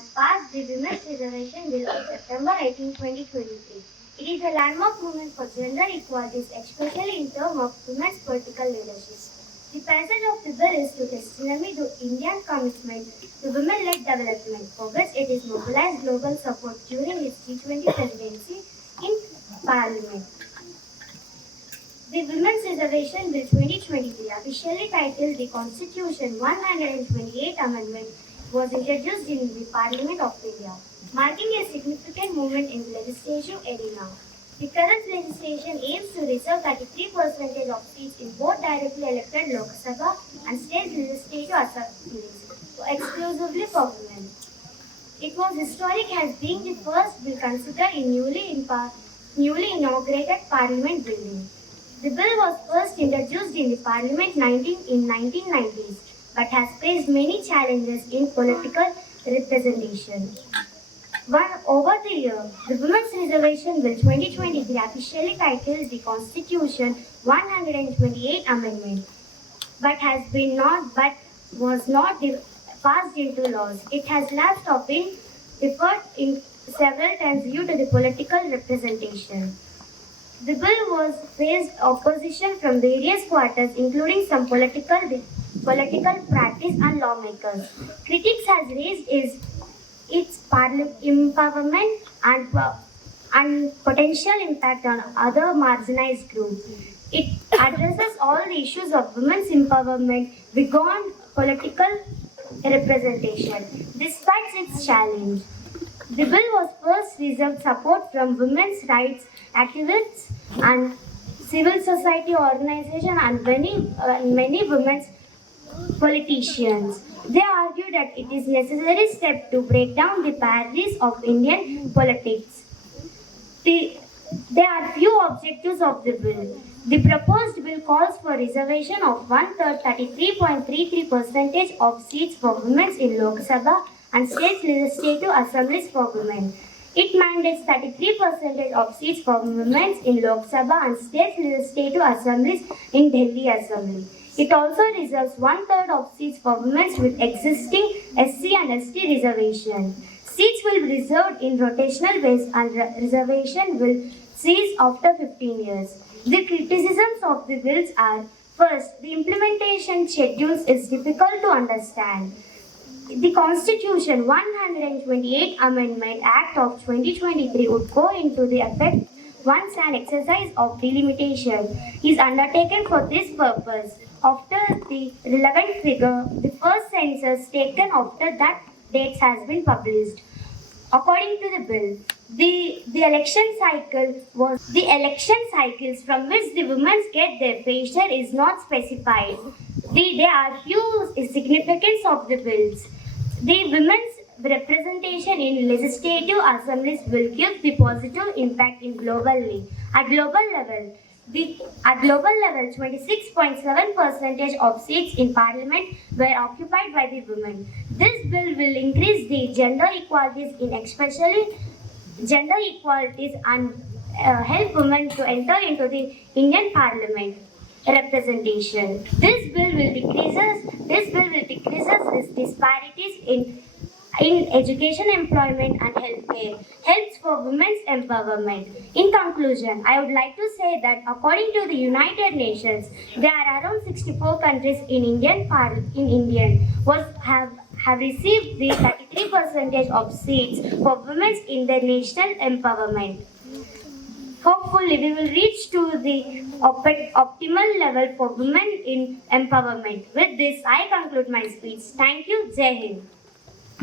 has passed the Women's Reservation Bill on September 18, 2023. It is a landmark movement for gender equality, especially in terms of women's political leadership. The passage of the bill is to testimony to Indian commitment to women-led development, for which it is mobilized global support during its G20 presidency in Parliament. The Women's Reservation Bill 2023, officially titled the Constitution 128 Amendment, was introduced in the Parliament of India, marking a significant movement in the legislative arena. The current legislation aims to reserve 33% of seats in both directly elected Lok Sabha and state legislative assemblies exclusively for women. It was historic as being the first bill considered in newly inaugurated Parliament building. The bill was first introduced in the Parliament in 1990s, but has faced many challenges in political representation. Over the year, the Women's Reservation Bill 2023, officially titled the Constitution 128 Amendment, but was not passed into laws. It has lapsed or been deferred in several times due to the political representation. The bill was faced opposition from various quarters, including some political practice and lawmakers. Critics has raised its empowerment and potential impact on other marginalized groups. It addresses all the issues of women's empowerment beyond political representation. Despite its challenge, the bill was first received support from women's rights activists and civil society organizations and many women's politicians. They argue that it is a necessary step to break down the barriers of Indian politics. There are few objectives of the bill. The proposed bill calls for reservation of 1/3, 33.33% of seats for women in Lok Sabha and state legislative assemblies for women. It mandates 33% of seats for women in Lok Sabha and state legislative assemblies in Delhi Assembly. It also reserves 1/3 of seats for women with existing SC and ST reservation. Seats will be reserved in rotational base and reservation will cease after 15 years. The criticisms of the bills are: first, the implementation schedules is difficult to understand. The Constitution 128 Amendment Act of 2023 would go into the effect once an exercise of delimitation is undertaken for this purpose. After the relevant figure, the first census taken after that date has been published. According to the bill, the election cycles from which the women get their fair share is not specified. There are few significance of the bills. The women's representation in legislative assemblies will give the positive impact globally. At global level, 26.7% of seats in Parliament were occupied by the women. This bill will increase the gender equalities and help women to enter into the Indian Parliament representation. This bill will decrease these disparities in education, employment and healthcare, helps for women's empowerment. In conclusion, I would like to say that according to the United Nations, there are around 64 countries in have received the 33% of seats for women in their national empowerment. Hopefully, we will reach to the optimal level for women in empowerment. With this, I conclude my speech. Thank you. Jai Hind.